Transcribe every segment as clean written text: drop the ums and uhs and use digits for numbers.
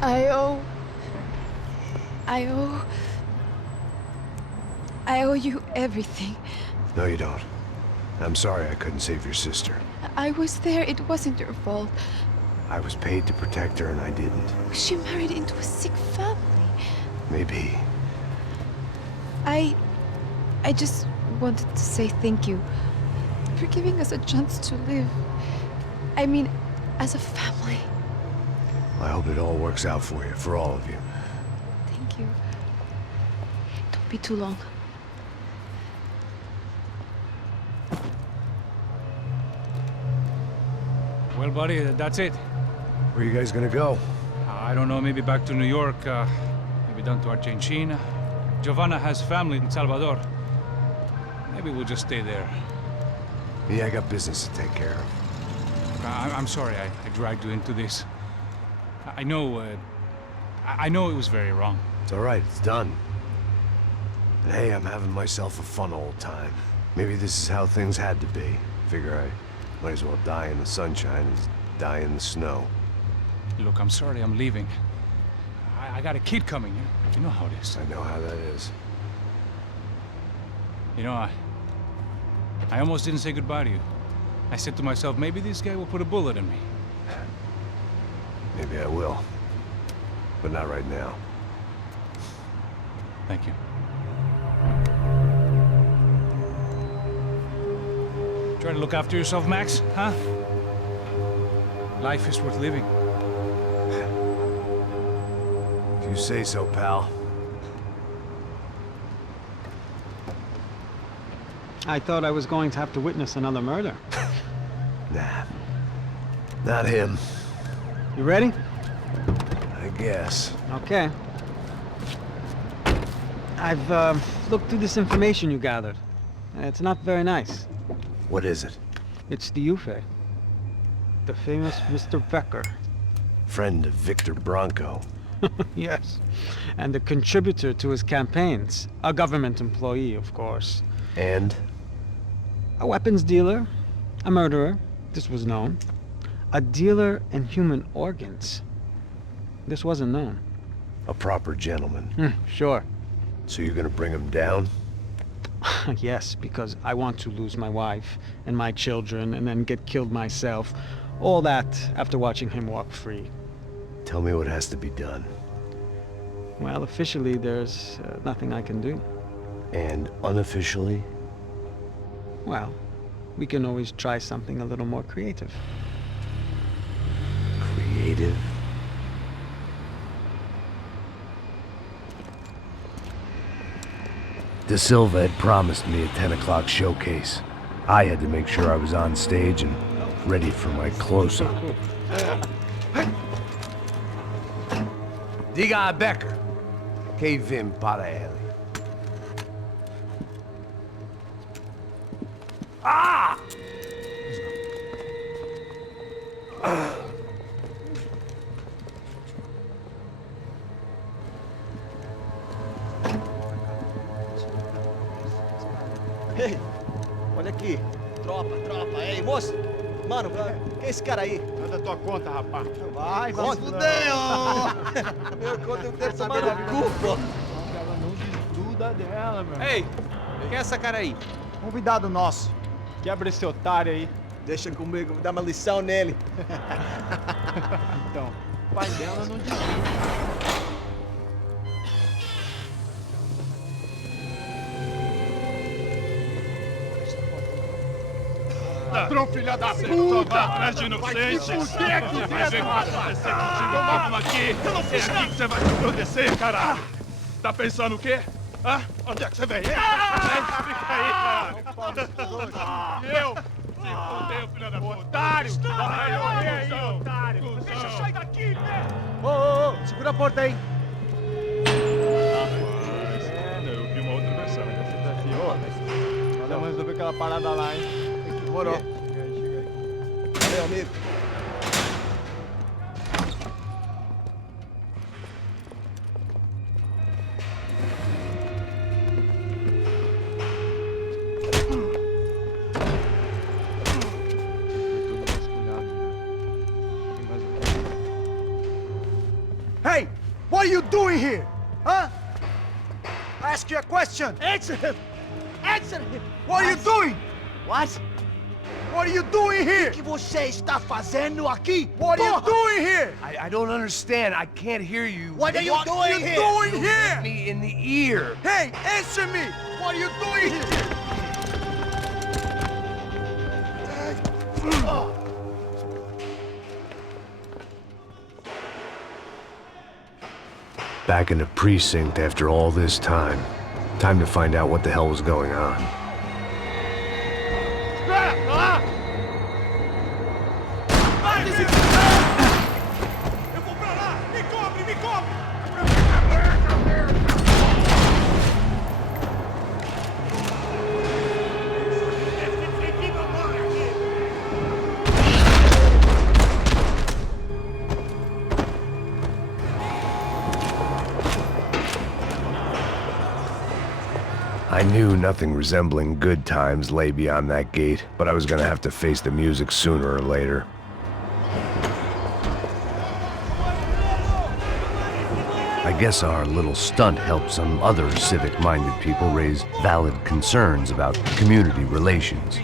I owe... I owe you everything. No, you don't. I'm sorry I couldn't save your sister. I was there. It wasn't your fault. I was paid to protect her and I didn't. She married into a sick family. Maybe. I just wanted to say thank you for giving us a chance to live. I mean, as a family. I hope it all works out for you, for all of you. Thank you. Don't be too long. Well, buddy, that's it. Where are you guys gonna go? I don't know, maybe back to New York, maybe down to Argentina. Giovanna has family in Salvador. Maybe we'll just stay there. Yeah, I got business to take care of. I'm sorry I dragged you into this. I know it was very wrong. It's all right, it's done. And hey, I'm having myself a fun old time. Maybe this is how things had to be. Figure I might as well die in the sunshine as die in the snow. Look, I'm sorry I'm leaving. I got a kid coming, you know how it is. I know how that is. You know, I almost didn't say goodbye to you. I said to myself, maybe this guy will put a bullet in me. Maybe I will. But not right now. Thank you. Try to look after yourself, Max, huh? Life is worth living. If you say so, pal. I thought I was going to have to witness another murder. Nah. Not him. You ready? I guess. Okay. I've looked through this information you gathered. It's not very nice. What is it? It's the Xiii. The famous Mr. Becker. Friend of Victor Branco. Yes. And a contributor to his campaigns. A government employee, of course. And? A weapons dealer. A murderer. This was known. A dealer in human organs. This wasn't known. A proper gentleman. Sure. So you're gonna bring him down? Yes, because I want to lose my wife and my children and then get killed myself. All that after watching him walk free. Tell me what has to be done. Well, officially there's nothing I can do. And unofficially? Well, we can always try something a little more creative. Creative? De Silva had promised me a 10 o'clock showcase. I had to make sure I was on stage and ready for my close-up. Diga a Becker. Que vim para ele. Ah! Ei, olha aqui. Tropa. Ei, moço. Mano, quem é esse cara aí? Manda tua conta, rapaz. Vai se fuder, ó. Meu conta eu quero tomar no cu, pô. Ela não desgruda dela, meu. Ei, quem é essa cara aí? Convidado nosso. Quebra esse otário aí. Deixa comigo, vou dar uma lição nele. Então, o pai dela não desgruda. Ladrão, filha da puta! Vai atrás de inocente! Vai se fuder, que vai ver o que vai acontecer contigo! Vamos aqui! Eu não fiz aqui que você vai acontecer, caralho! Tá pensando o quê? Hã? Onde é que você vem? Fica aí, caralho! Eu? Se fudeu, filha da puta! Otário! Vai, aí, otário! Deixa eu sair daqui, né? Ô, segura a porta aí! Eu vi uma outra versão. Vamos resolver aquela parada lá, hein? Demorou. Chega aí. Valeu, amigo. doing here? Huh? I ask you a question. Answer him. Answer him. What are you doing? What? What are you doing here? O que você está fazendo aqui? What are you doing here? I don't understand. I can't hear you. What are you doing here? You hit me in the ear. Hey, answer me. What are you doing here? Back in the precinct after all this time. Time to find out what the hell was going on. I knew nothing resembling good times lay beyond that gate, but I was gonna have to face the music sooner or later. I guess our little stunt helped some other civic-minded people raise valid concerns about community relations.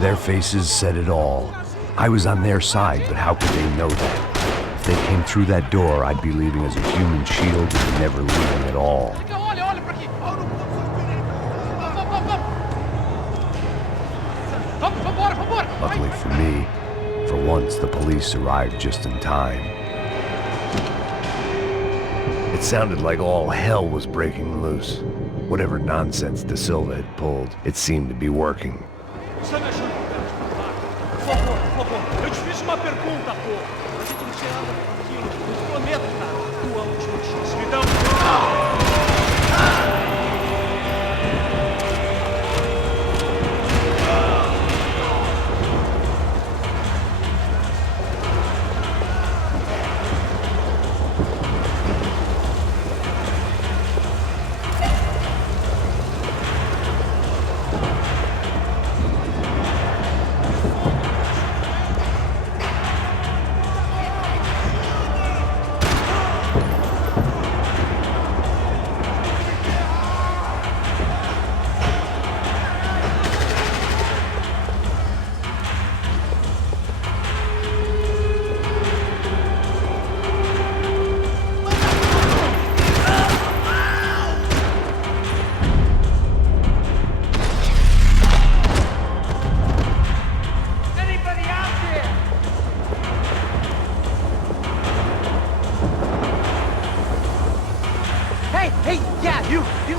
Their faces said it all. I was on their side, but how could they know that? If they came through that door, I'd be leaving as a human shield and never leaving at all. Luckily for me, for once the police arrived just in time. It sounded like all hell was breaking loose. Whatever nonsense De Silva had pulled, it seemed to be working. Por favor. Eu te fiz uma pergunta, pô. A gente não tinha nada com aquilo. Eu te prometo, cara. Tua última chance. Me dá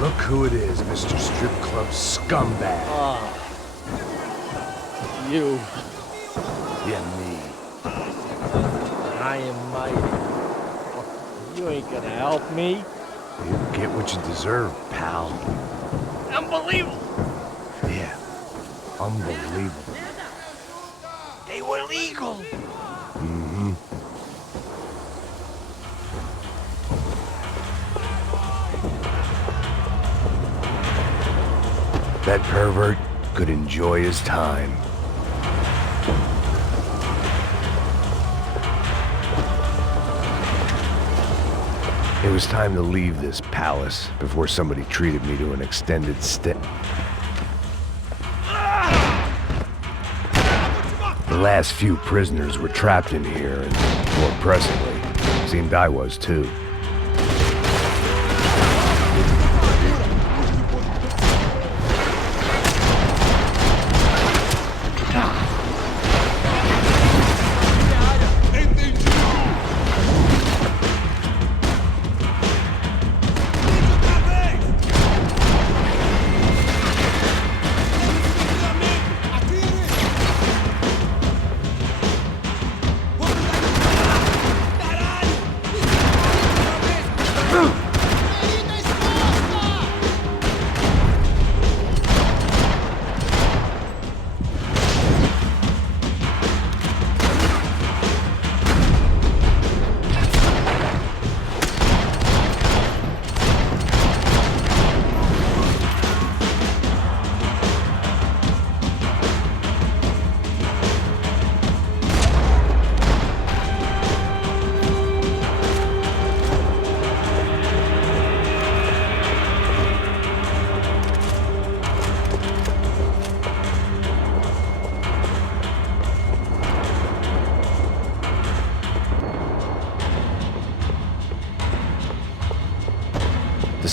Look who it is, Mr. Strip Club Scumbag. You. Yeah, me. I am mighty. You ain't gonna help me. You get what you deserve, pal. Unbelievable. Yeah, unbelievable. They were legal. Mm-hmm. That pervert could enjoy his time. It was time to leave this palace before somebody treated me to an extended stay. The last few prisoners were trapped in here, and more pressingly, seemed I was too.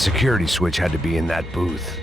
security switch had to be in that booth.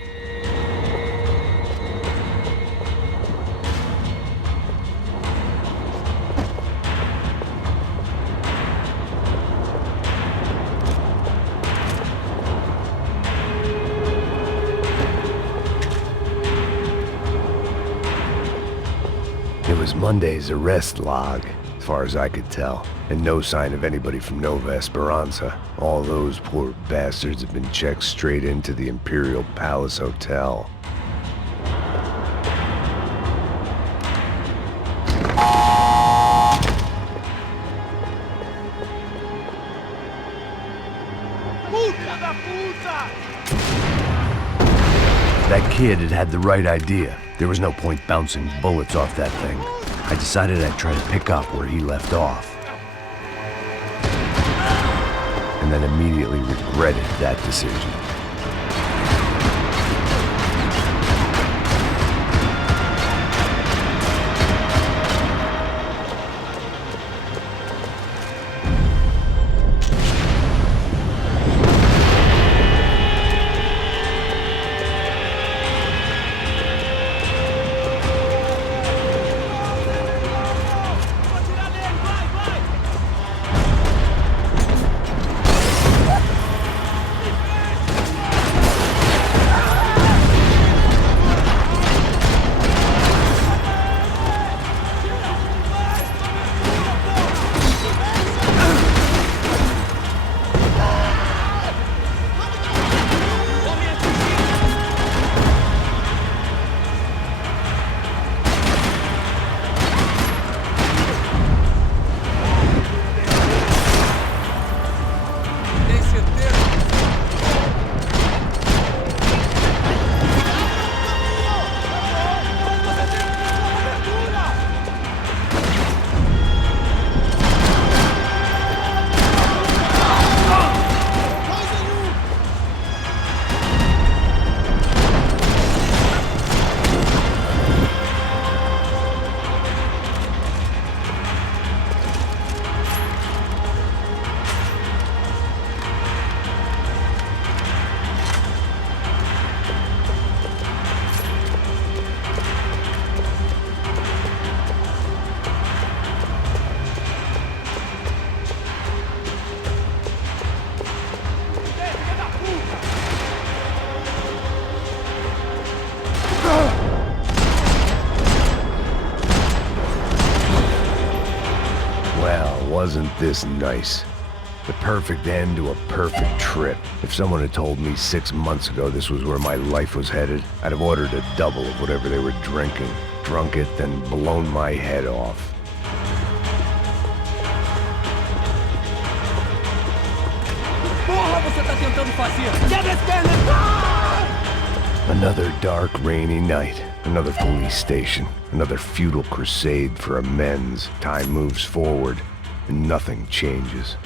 It was Monday's arrest log, as far as I could tell, and no sign of anybody from Nova Esperanza. All those poor bastards have been checked straight into the Imperial Palace Hotel. That kid had the right idea. There was no point bouncing bullets off that thing. I decided I'd try to pick up where he left off. And then immediately regretted that decision. Wasn't this nice? The perfect end to a perfect trip. If someone had told me 6 months ago this was where my life was headed, I'd have ordered a double of whatever they were drinking, drunk it, then blown my head off. Porra, você tá tentando fazer? Quebra as pernas! Another dark, rainy night. Another police station. Another futile crusade for amends. Time moves forward, and nothing changes.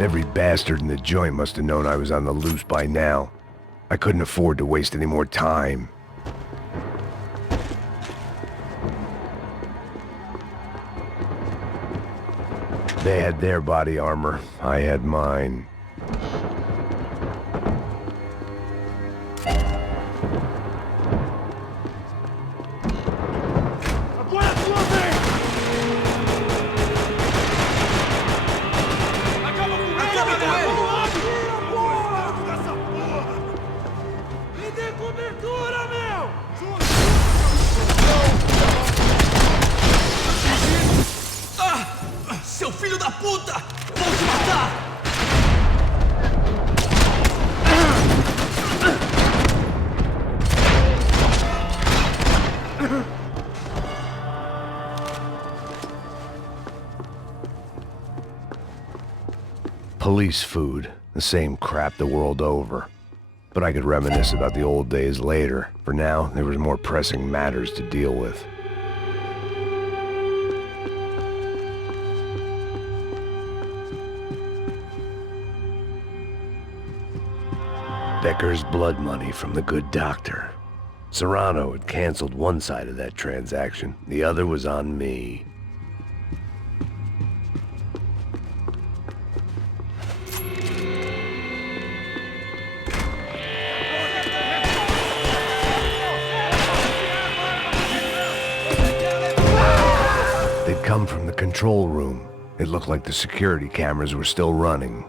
Every bastard in the joint must have known I was on the loose by now. I couldn't afford to waste any more time. They had their body armor. I had mine. filho da puta! Vou te matar! Police food, the same crap the world over. But I could reminisce about the old days later. For now, there was more pressing matters to deal with. Becker's blood money from the good doctor. Serrano had canceled one side of that transaction. The other was on me. They'd come from the control room. It looked like the security cameras were still running.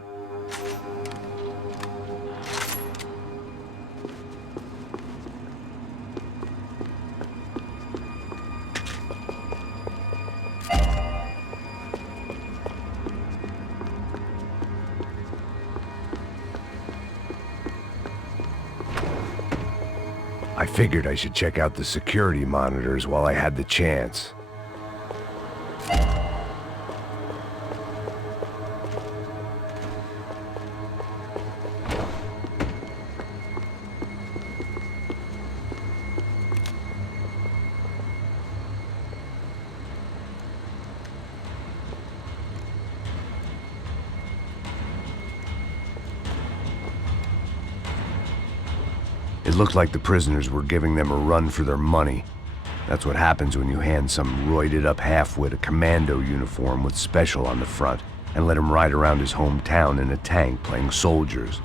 I figured I should check out the security monitors while I had the chance. It looked like the prisoners were giving them a run for their money. That's what happens when you hand some roided-up halfwit a commando uniform with special on the front and let him ride around his hometown in a tank playing soldiers.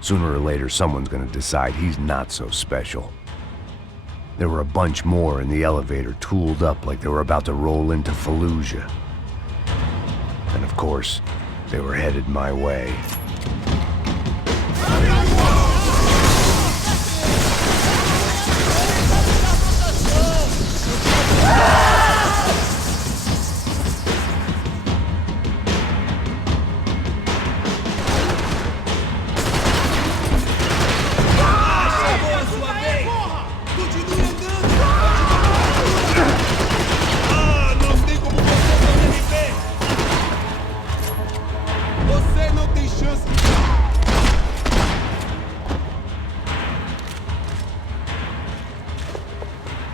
Sooner or later, someone's gonna decide he's not so special. There were a bunch more in the elevator, tooled up like they were about to roll into Fallujah. And of course, they were headed my way.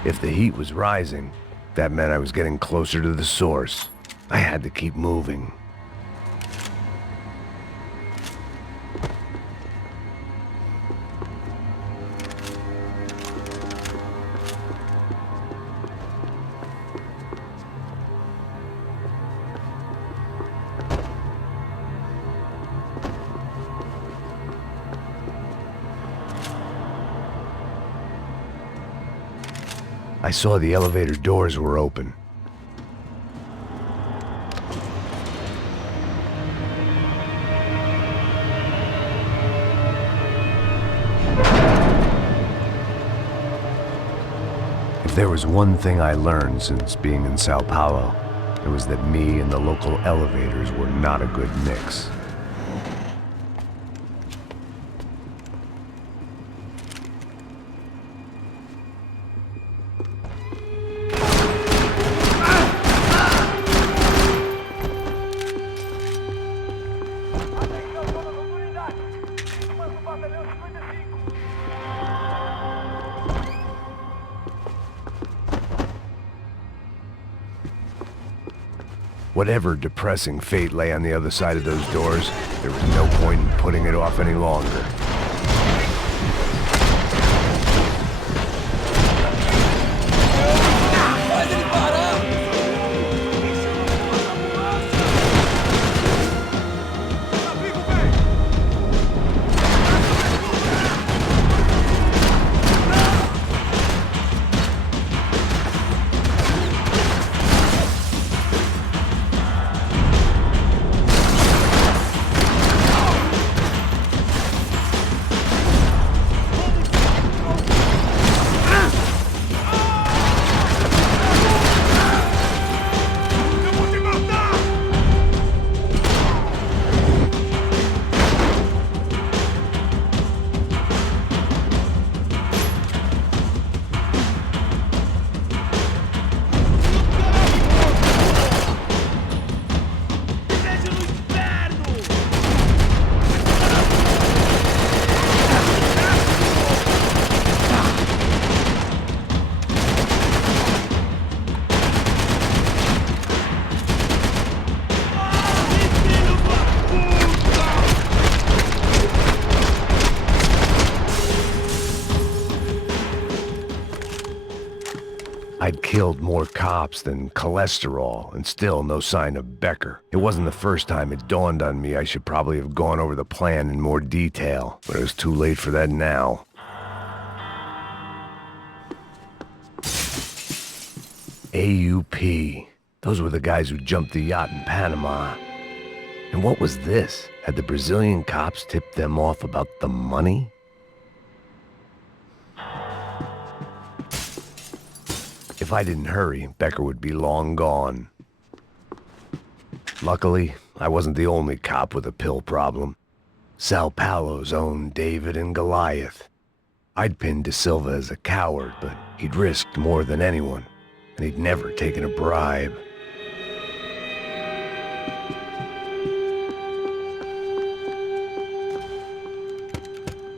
If the heat was rising, that meant I was getting closer to the source. I had to keep moving. I saw the elevator doors were open. If there was one thing I learned since being in São Paulo, it was that me and the local elevators were not a good mix. Whatever depressing fate lay on the other side of those doors, there was no point in putting it off any longer. I'd killed more cops than cholesterol, and still no sign of Becker. It wasn't the first time it dawned on me I should probably have gone over the plan in more detail, but it was too late for that now. AUP. Those were the guys who jumped the yacht in Panama. And what was this? Had the Brazilian cops tipped them off about the money? If I didn't hurry, Becker would be long gone. Luckily, I wasn't the only cop with a pill problem. São Paulo's own David and Goliath. I'd pinned De Silva as a coward, but he'd risked more than anyone, and he'd never taken a bribe.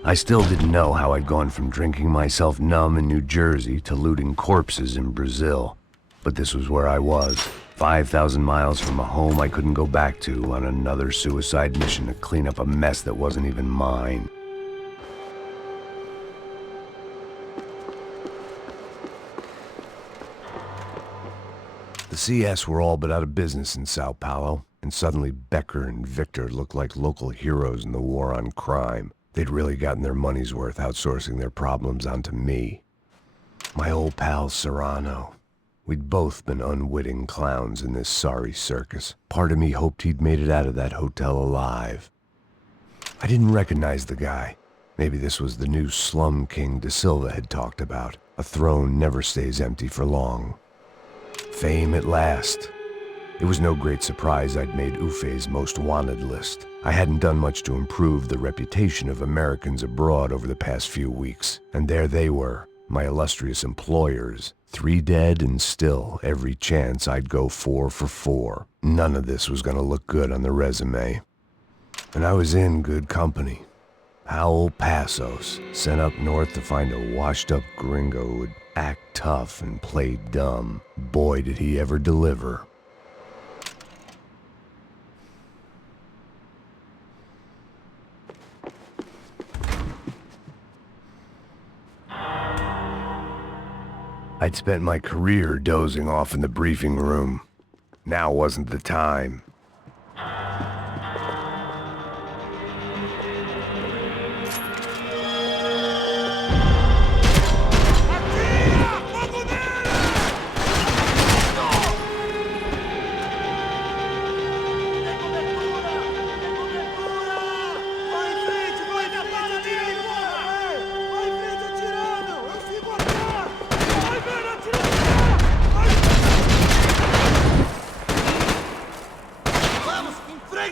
I still didn't know how I'd gone from drinking myself numb in New Jersey to looting corpses in Brazil. But this was where I was, 5,000 miles from a home I couldn't go back to on another suicide mission to clean up a mess that wasn't even mine. The CS were all but out of business in Sao Paulo, and suddenly Becker and Victor looked like local heroes in the war on crime. They'd really gotten their money's worth outsourcing their problems onto me. My old pal Serrano. We'd both been unwitting clowns in this sorry circus. Part of me hoped he'd made it out of that hotel alive. I didn't recognize the guy. Maybe this was the new slum king De Silva had talked about. A throne never stays empty for long. Fame at last. It was no great surprise I'd made Ufe's most wanted list. I hadn't done much to improve the reputation of Americans abroad over the past few weeks, and there they were, my illustrious employers, 3 dead and still every chance I'd go 4 for 4. None of this was gonna look good on the resume. And I was in good company. Howell Passos, sent up north to find a washed-up gringo who'd act tough and play dumb. Boy, did he ever deliver. I'd spent my career dozing off in the briefing room. Now wasn't the time.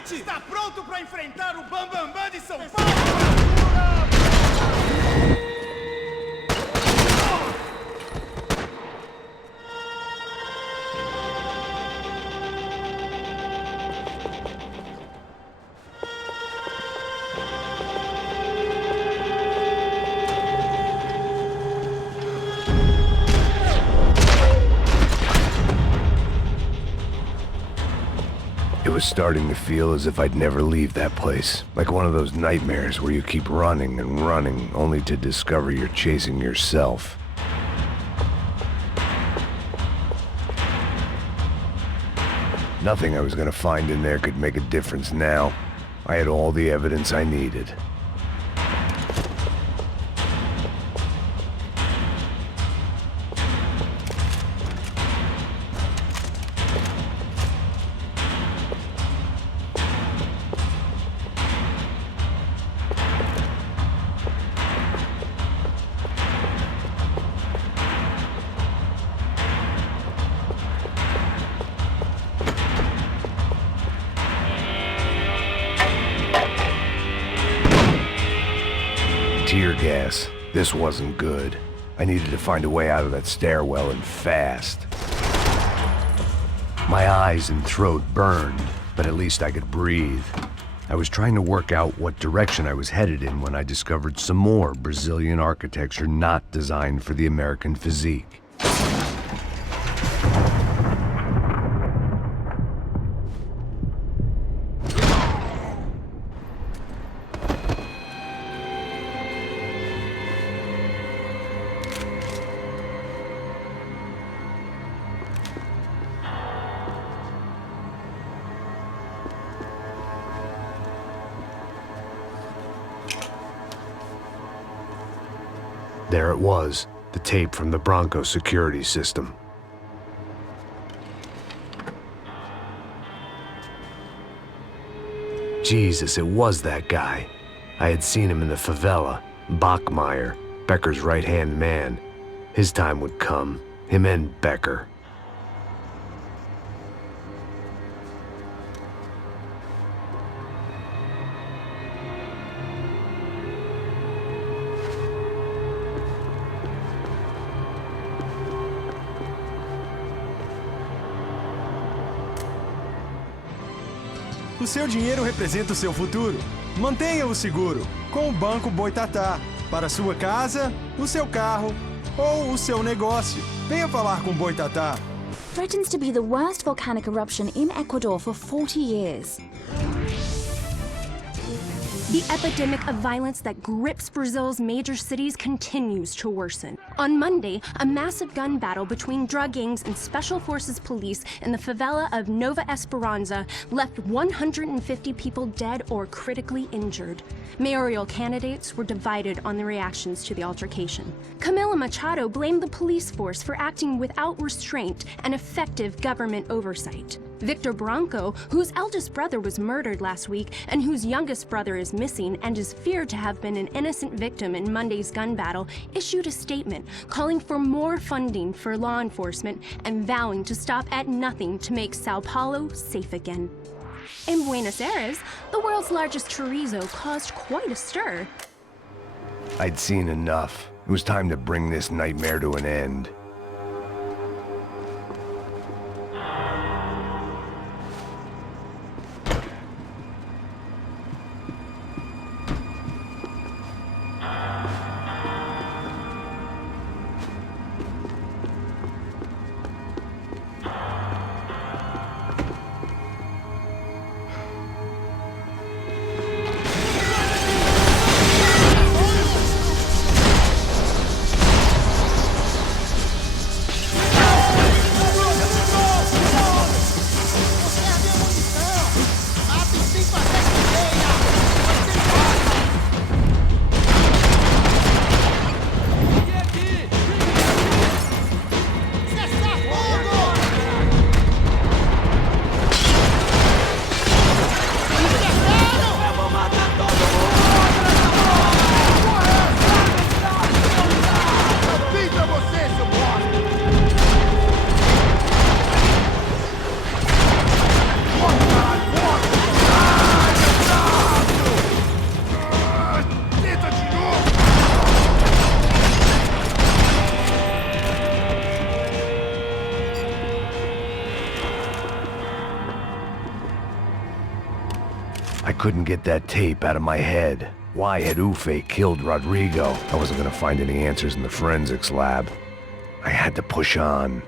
Está pronto para enfrentar o Bambambam de São Paulo? It was starting to feel as if I'd never leave that place. Like one of those nightmares where you keep running and running, only to discover you're chasing yourself. Nothing I was gonna find in there could make a difference now. I had all the evidence I needed. Tear gas. This wasn't good. I needed to find a way out of that stairwell and fast. My eyes and throat burned, but at least I could breathe. I was trying to work out what direction I was headed in when I discovered some more Brazilian architecture not designed for the American physique. There it was, the tape from the Branco security system. Jesus, it was that guy. I had seen him in the favela, Bachmeyer, Becker's right-hand man. His time would come, him and Becker. O seu dinheiro representa o seu futuro. Mantenha-o seguro com o Banco Boitatá. Para sua casa, o seu carro ou o seu negócio. Venha falar com Boitatá. Threatens to be the worst volcanic eruption in Ecuador for 40 years. The epidemic of violence that grips Brazil's major cities continues to worsen. On Monday, a massive gun battle between drug gangs and special forces police in the favela of Nova Esperanza left 150 people dead or critically injured. Mayoral candidates were divided on the reactions to the altercation. Camila Machado blamed the police force for acting without restraint and effective government oversight. Victor Branco, whose eldest brother was murdered last week and whose youngest brother is missing and is feared to have been an innocent victim in Monday's gun battle, issued a statement calling for more funding for law enforcement and vowing to stop at nothing to make São Paulo safe again. In Buenos Aires, the world's largest chorizo caused quite a stir. I'd seen enough. It was time to bring this nightmare to an end. I couldn't get that tape out of my head. Why had Xiii killed Rodrigo? I wasn't gonna find any answers in the forensics lab. I had to push on.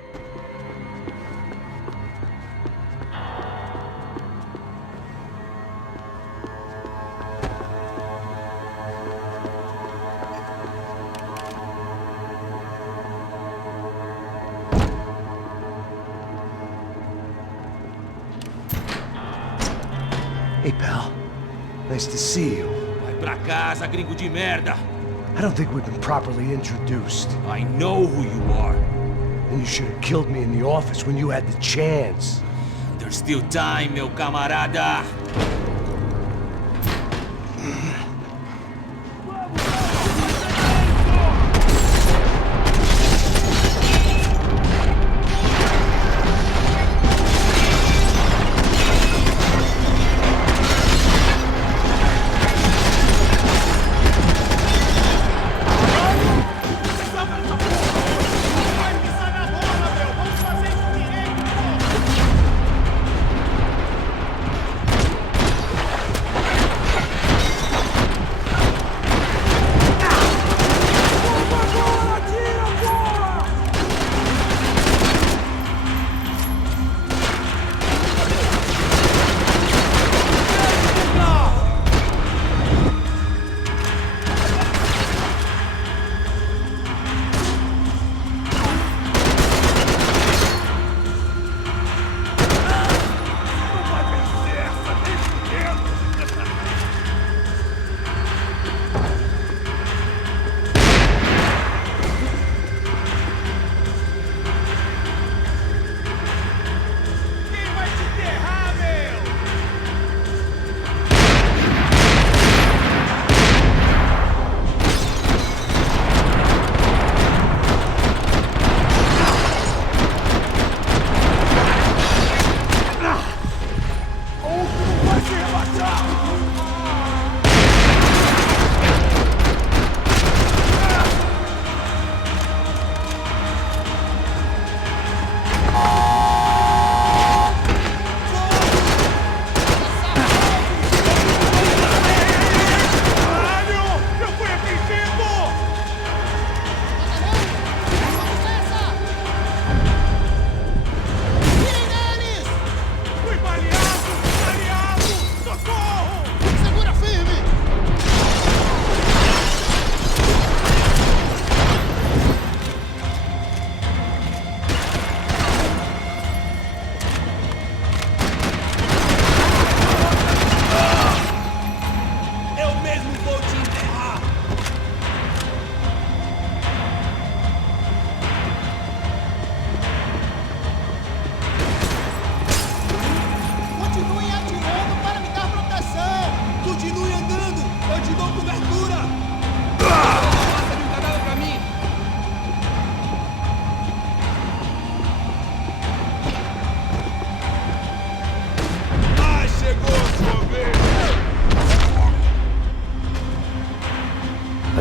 Hey, pal. Nice to see you. Vai pra casa, gringo de merda. I don't think we've been properly introduced. I know who you are. And you should have killed me in the office when you had the chance. There's still time, meu camarada.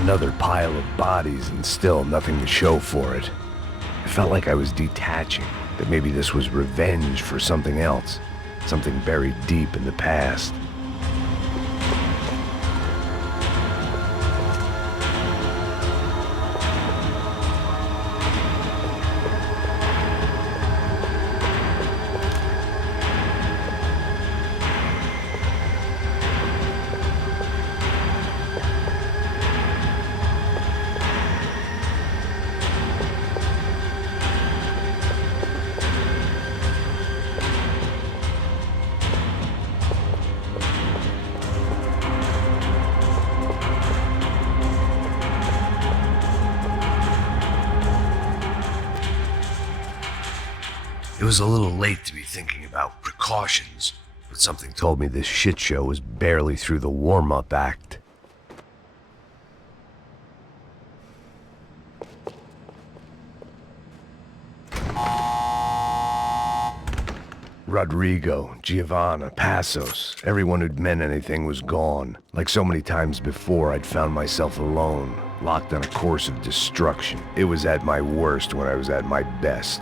Another pile of bodies and still nothing to show for it. It felt like I was detaching, that maybe this was revenge for something else, something buried deep in the past. It was a little late to be thinking about precautions, but something told me this shit show was barely through the warm-up act. Rodrigo, Giovanna, Passos, everyone who'd meant anything was gone. Like so many times before, I'd found myself alone, locked on a course of destruction. It was at my worst when I was at my best.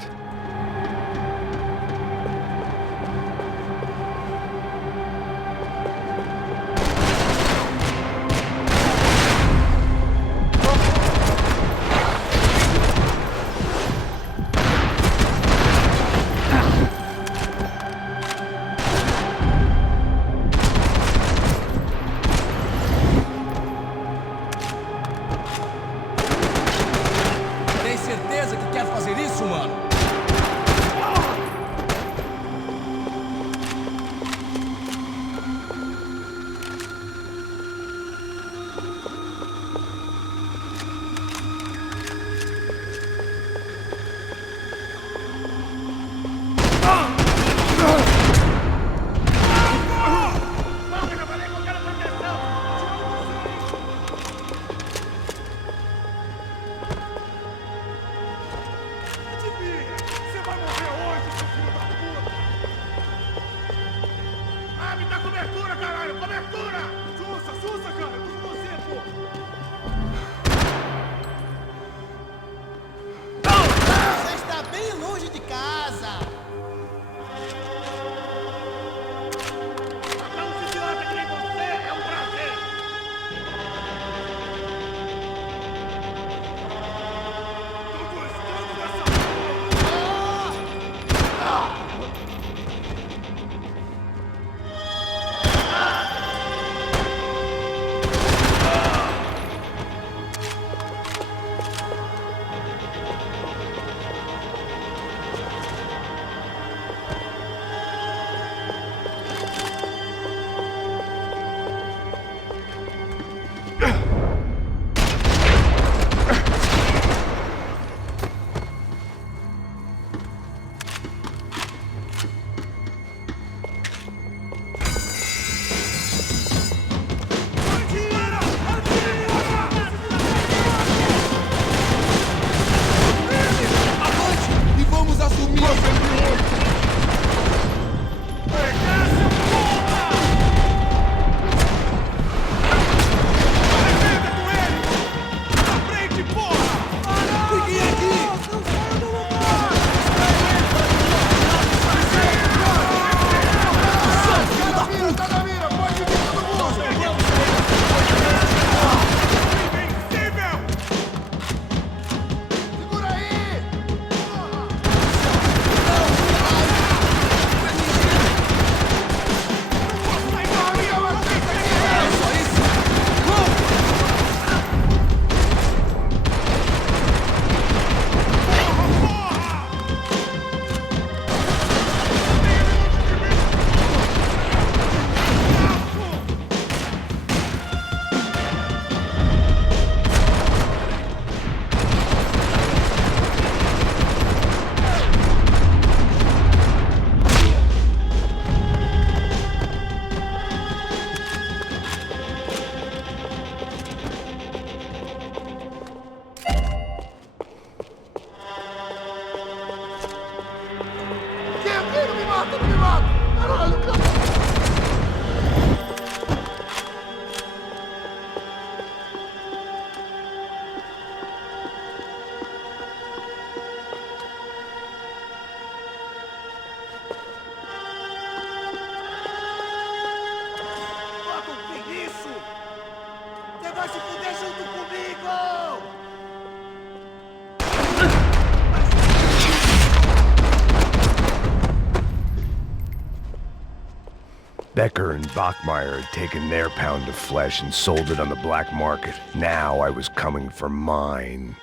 Becker and Bachmeyer had taken their pound of flesh and sold it on the black market. Now I was coming for mine.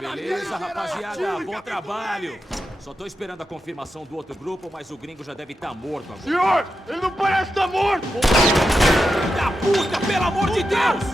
Beleza, rapaziada, bom trabalho. Só tô esperando a confirmação do outro grupo, mas o gringo já deve estar morto agora. Senhor, ele não parece estar morto! Da puta, pelo amor de Deus!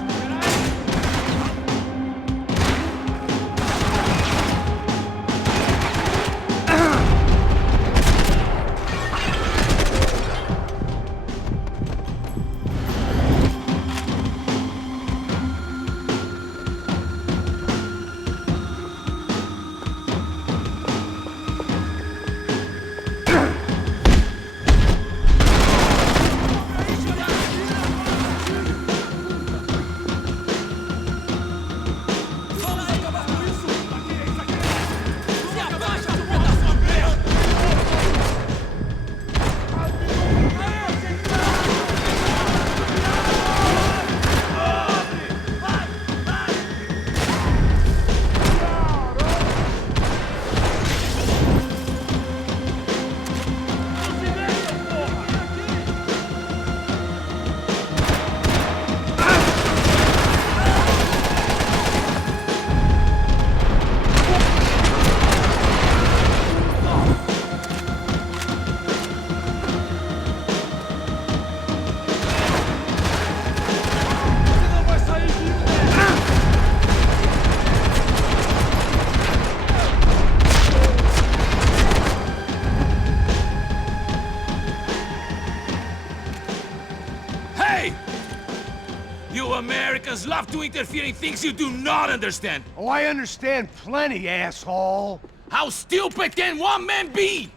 Americans love to interfere in things you do not understand. Oh, I understand plenty, asshole. How stupid can one man be?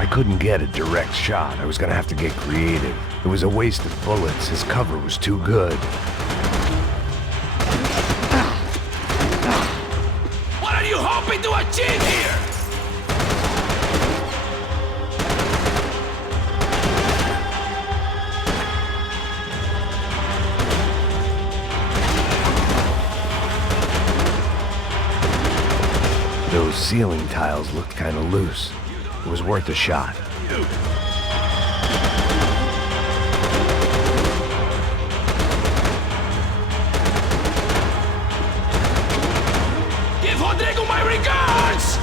I couldn't get a direct shot. I was gonna have to get creative. It was a waste of bullets. His cover was too good. What are you hoping to achieve here? Those ceiling tiles looked kinda loose. It was worth a shot. Give Rodrigo my regards!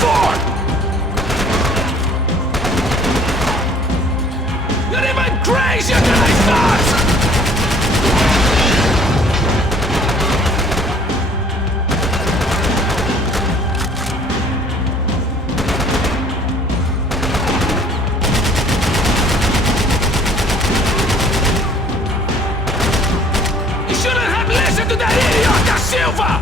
for? You're even crazier than I thought! You shouldn't have listened to that idiot, Da Silva!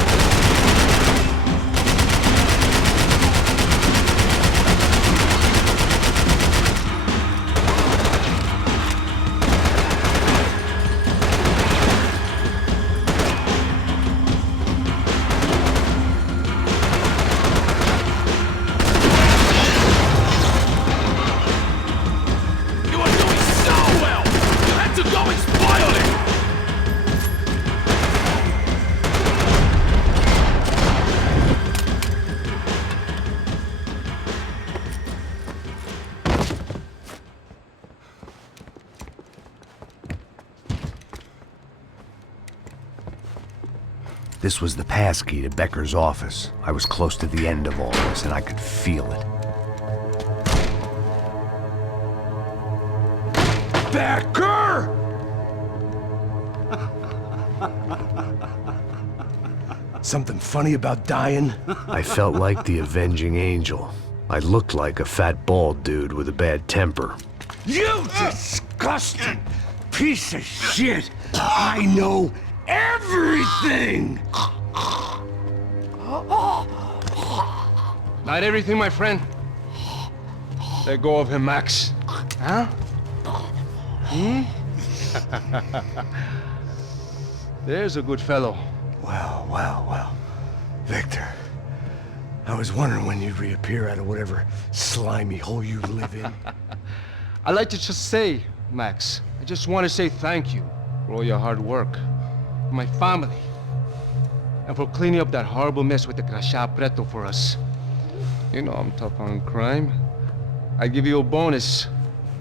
This was the passkey to Becker's office. I was close to the end of all this, and I could feel it. Becker! Something funny about dying? I felt like the avenging angel. I looked like a fat bald dude with a bad temper. You disgusting piece of shit! I know everything! Not everything, my friend. Let go of him, Max. Huh? Hmm? There's a good fellow. Well. Victor, I was wondering when you'd reappear out of whatever slimy hole you live in. I'd like to just say, Max, I just want to say thank you for all your hard work, for my family, and for cleaning up that horrible mess with the Crachá Preto for us. You know I'm tough on crime. I give you a bonus,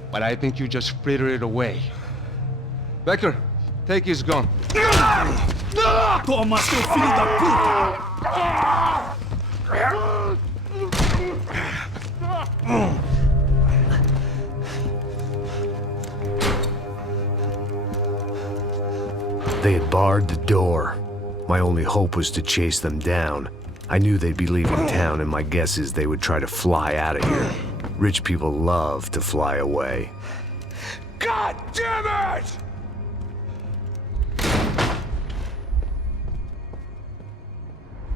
but I think you just frittered it away. Becker, take his gun. Toma, seu filho da puta! They had barred the door. My only hope was to chase them down. I knew they'd be leaving town, and my guess is they would try to fly out of here. Rich people love to fly away. God damn it!